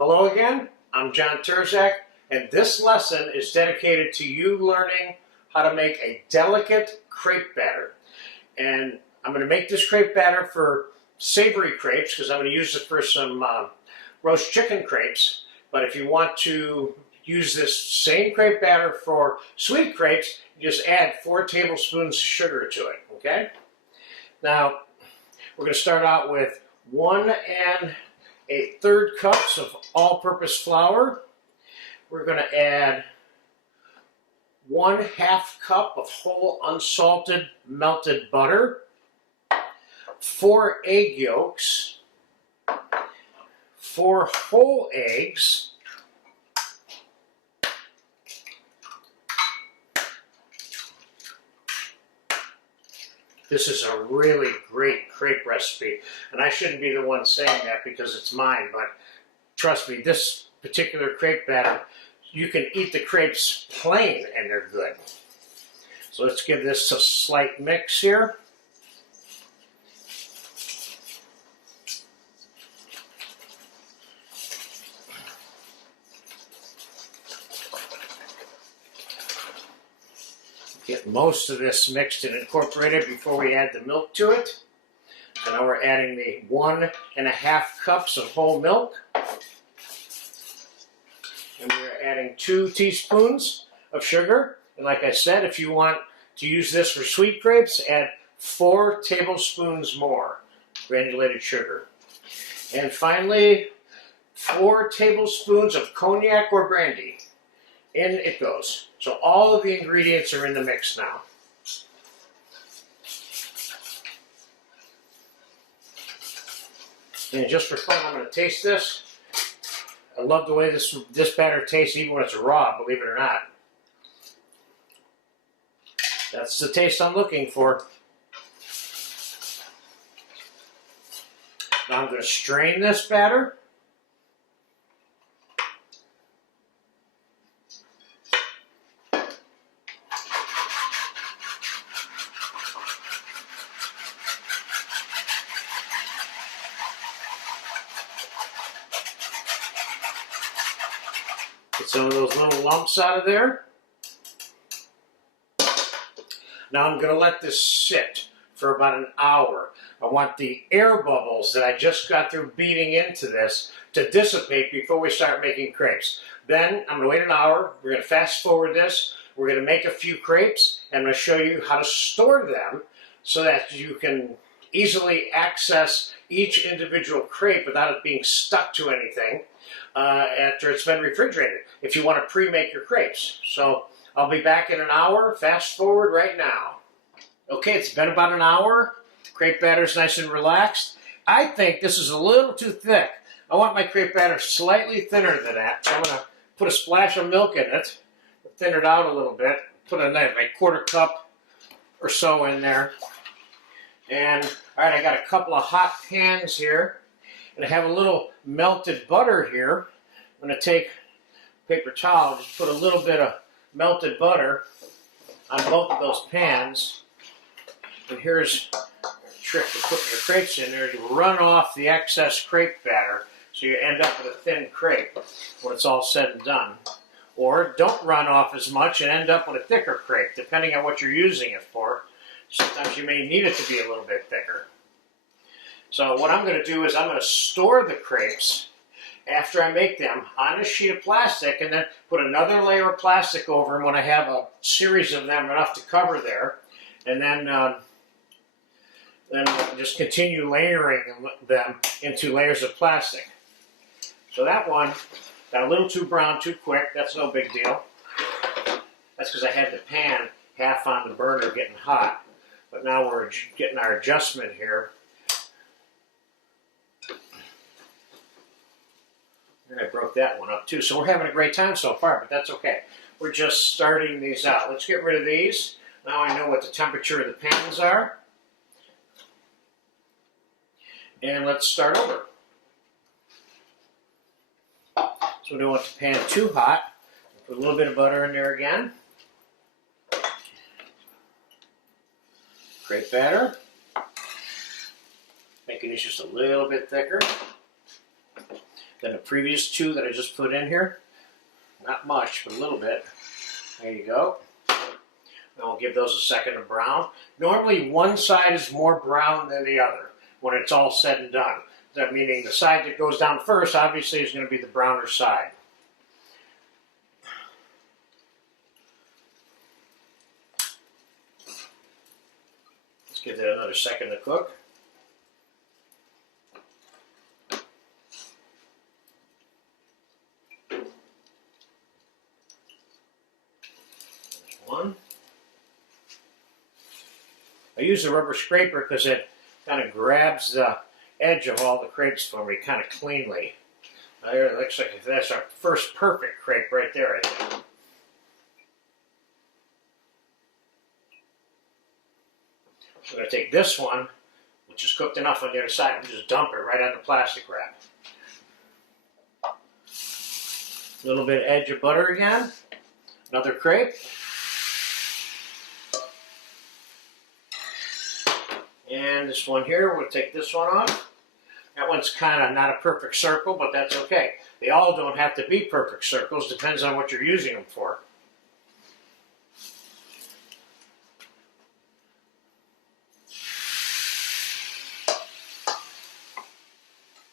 Hello again, I'm John Terzak, and this lesson is dedicated to you learning how to make a delicate crepe batter. And I'm going to make this crepe batter for savory crepes because I'm going to use it for some roast chicken crepes. But if you want to use this same crepe batter for sweet crepes, you just add 4 tablespoons of sugar to it, okay? Now, we're going to start out with 1 1/3 cups of all-purpose flour. We're going to add 1/2 cup of whole unsalted melted butter, 4 egg yolks, 4 whole eggs, This is a really great crepe recipe, and I shouldn't be the one saying that because it's mine, but trust me, this particular crepe batter, you can eat the crepes plain and they're good. So let's give this a slight mix here. Get most of this mixed and incorporated before we add the milk to it. So now we're adding the 1 1/2 cups of whole milk. And we're adding 2 teaspoons of sugar. And like I said, if you want to use this for sweet crepes, add 4 tablespoons more granulated sugar. And finally, 4 tablespoons of cognac or brandy. In it goes. So all of the ingredients are in the mix now. And just for fun, I'm going to taste this. I love the way this batter tastes even when it's raw, believe it or not. That's the taste I'm looking for. Now I'm going to strain this batter. Get some of those little lumps out of there. Now I'm going to let this sit for about an hour. I want the air bubbles that I just got through beating into this to dissipate before we start making crepes. Then I'm going to wait an hour. We're going to fast forward this. We're going to make a few crepes, and I'm going to show you how to store them so that you can easily access each individual crepe without it being stuck to anything after it's been refrigerated, if you want to pre-make your crepes. So I'll be back in an hour. Fast forward right now. Okay, it's been about an hour. Crepe batter's nice and relaxed. I think this is a little too thick. I want my crepe batter slightly thinner than that. So I'm going to put a splash of milk in it, thin it out a little bit, put a 1/4 cup or so in there. And, all right, I got a couple of hot pans here, and I have a little melted butter here. I'm going to take a paper towel, just put a little bit of melted butter on both of those pans. And here's a trick to putting your crepes in there to run off the excess crepe batter so you end up with a thin crepe when it's all said and done. Or don't run off as much and end up with a thicker crepe, depending on what you're using it for. Sometimes you may need it to be a little bit thicker. So what I'm going to do is I'm going to store the crepes after I make them on a sheet of plastic and then put another layer of plastic over them when I have a series of them enough to cover there. And then just continue layering them into layers of plastic. So that one got a little too brown too quick. That's no big deal. That's because I had the pan half on the burner getting hot. But now we're getting our adjustment here. And I broke that one up too. So we're having a great time so far, but that's okay. We're just starting these out. Let's get rid of these. Now I know what the temperature of the pans are. And let's start over. So we don't want the pan too hot. Put a little bit of butter in there again. Crepe batter. Making it just a little bit thicker. than the previous two that I just put in here. Not much, but a little bit. There you go. And I'll give those a second to brown. Normally one side is more brown than the other when it's all said and done. That meaning the side that goes down first obviously is going to be the browner side. Let's give that another second to cook. One. I use a rubber scraper because it kind of grabs the edge of all the crepes for me kind of cleanly. There, it looks like that's our first perfect crepe right there, I think. I'm going to take this one, which is cooked enough on the other side, and just dump it right on the plastic wrap. A little bit of edge of butter again. Another crepe. And this one here, we'll take this one off. That one's kind of not a perfect circle, but that's okay. They all don't have to be perfect circles. Depends on what you're using them for.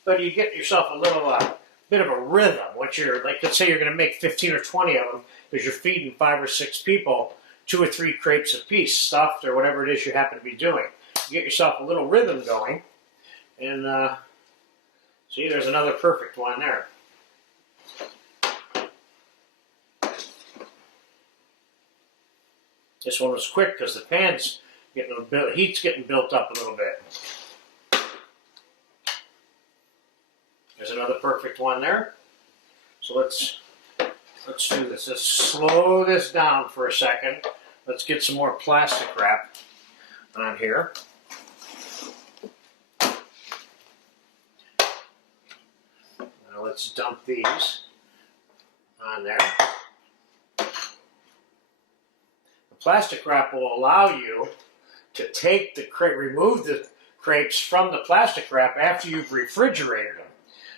But you get yourself a little bit of a rhythm. Once you're, like, let's say you're going to make 15 or 20 of them because you're feeding 5 or 6 people 2 or 3 crepes a piece, stuffed or whatever it is you happen to be doing. You get yourself a little rhythm going, and see, there's another perfect one there. This one was quick because the pan's getting a bit, heat's getting built up a little bit. There's another perfect one there. So let's do this. Let's slow this down for a second. Let's get some more plastic wrap on here. Now let's dump these on there. The plastic wrap will allow you to take the crepe, remove the crepes from the plastic wrap after you've refrigerated them.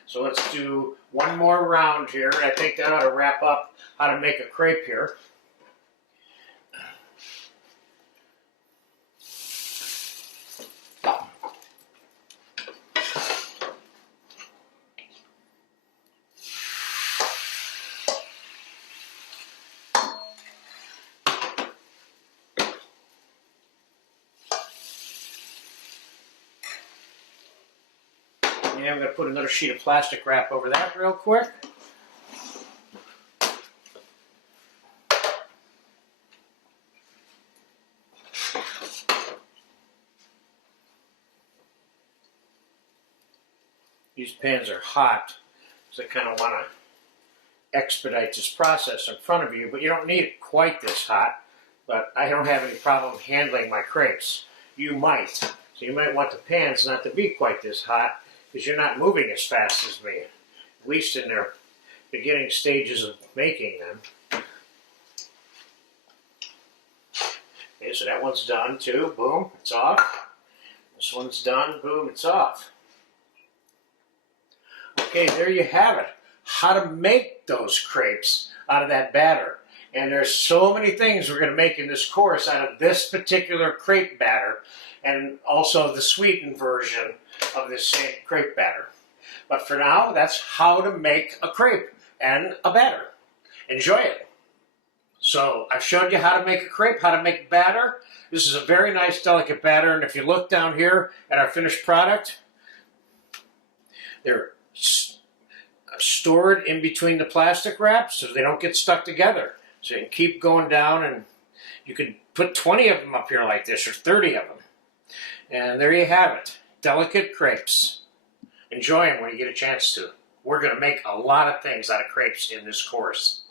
So let's do one more round here. I think that ought to wrap up how to make a crepe here. And I'm going to put another sheet of plastic wrap over that real quick. These pans are hot, so I kind of want to expedite this process in front of you, but you don't need it quite this hot. But I don't have any problem handling my crepes. You might. So you might want the pans not to be quite this hot, because you're not moving as fast as me, at least in their beginning stages of making them. Okay, so that one's done too. Boom, it's off. This one's done. Boom, it's off. Okay, there you have it. How to make those crepes out of that batter. And there's so many things we're going to make in this course out of this particular crepe batter, and also the sweetened version of this same crepe batter. But for now, that's how to make a crepe and a batter. Enjoy it. So I've showed you how to make a crepe, how to make batter. This is a very nice, delicate batter, and if you look down here at our finished product, they're stored in between the plastic wraps so they don't get stuck together. So you can keep going down, and you could put 20 of them up here like this, or 30 of them. And there you have it. Delicate crepes. Enjoy them when you get a chance to. We're going to make a lot of things out of crepes in this course.